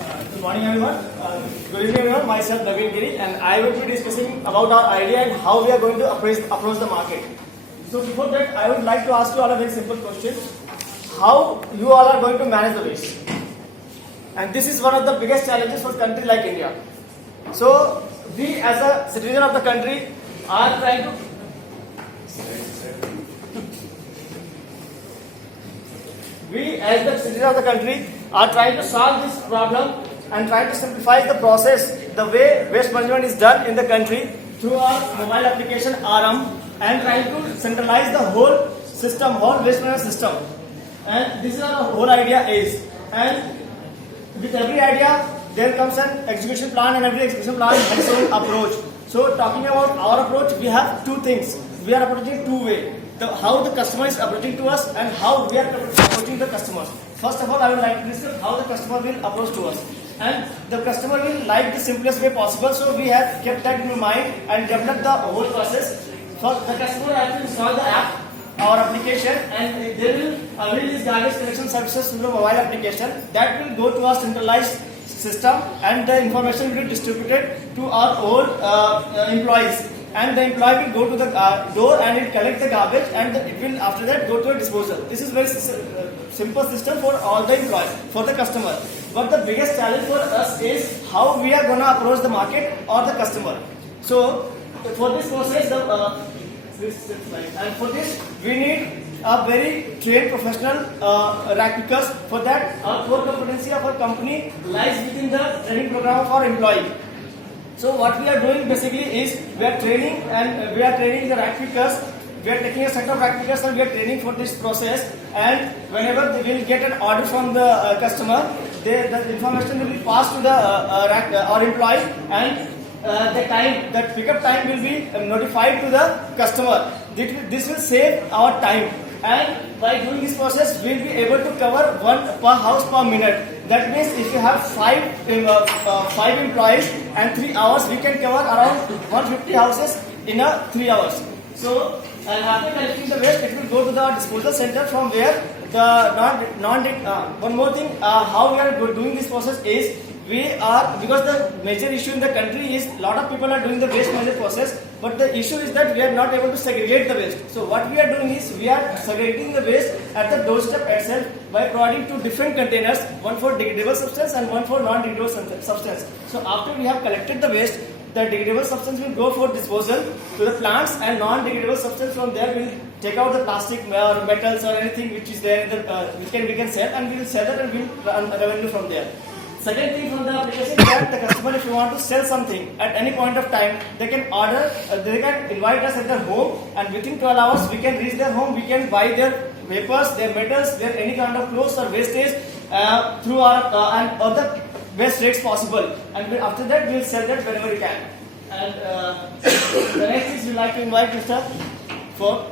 Good morning, everyone. Good evening, everyone. Myself, Naveen Giri, and I will be discussing about our idea and how we are going to approach the market. So, before that, I would like to ask you all a very simple question: how you all are going to manage the waste? And this is one of the biggest challenges for a country like India. So, we as a citizen of the country are trying to are trying to solve this problem and try to simplify the process, the way waste management is done in the country through our mobile application RM, and trying to centralize the whole system, whole waste management system. And this is our whole idea is. And with every idea, there comes an execution plan, and every execution plan has its own approach. So, talking about our approach, we have two things. We are approaching two ways. How the customer is approaching to us and how we are approaching the customers. First of all, I would like to discuss how the customer will approach to us. And the customer will like the simplest way possible. So, we have kept that in mind and developed the whole process. So, the customer has to install the app, our application, and they will avail these garbage collection services through the mobile application. That will go to our centralized system, and the information will be distributed to our own employees. And the employee will go to the door and it collect the garbage, and it will after that go to a disposal. This is very simple system for all the employees, for the customer. But the biggest challenge for us is how we are going to approach the market or the customer. So for this process, and for this we need a very trained professional rack pickers. For that, our core competency of our company lies within the training program of our employee. So what we are doing basically is we are training the rack pickers. We are taking a set of rack pickers and we are training for this process. And whenever they will get an order from the customer, the information will be passed to the our employee, and the pickup time will be notified to the customer. This will save our time. And by doing this process, we will be able to cover one per house per minute. That means if you have five employees and 3 hours, we can cover around 150 houses in 3 hours. So, and after collecting the waste, it will go to the disposal center, from where one more thing, how we are doing this process is because the major issue in the country is a lot of people are doing the waste management process, but the issue is that we are not able to segregate the waste. So what we are doing is we are segregating the waste at the doorstep itself by providing two different containers, one for degradable substance and one for non-degradable substance. So after we have collected the waste, the degradable substance will go for disposal to the plants, and non-degradable substance from there will take out the plastic or metals or anything which is there in the we can sell, and we will sell it and we will earn revenue from there. Second thing from the application is that the customer, if you want to sell something at any point of time, they can order, they can invite us at their home, and within 12 hours we can reach their home, we can buy their papers, their metals, their any kind of clothes or wastage through our and other best rates possible. And after that we will sell that whenever we can. And the next is we like to invite Mr. for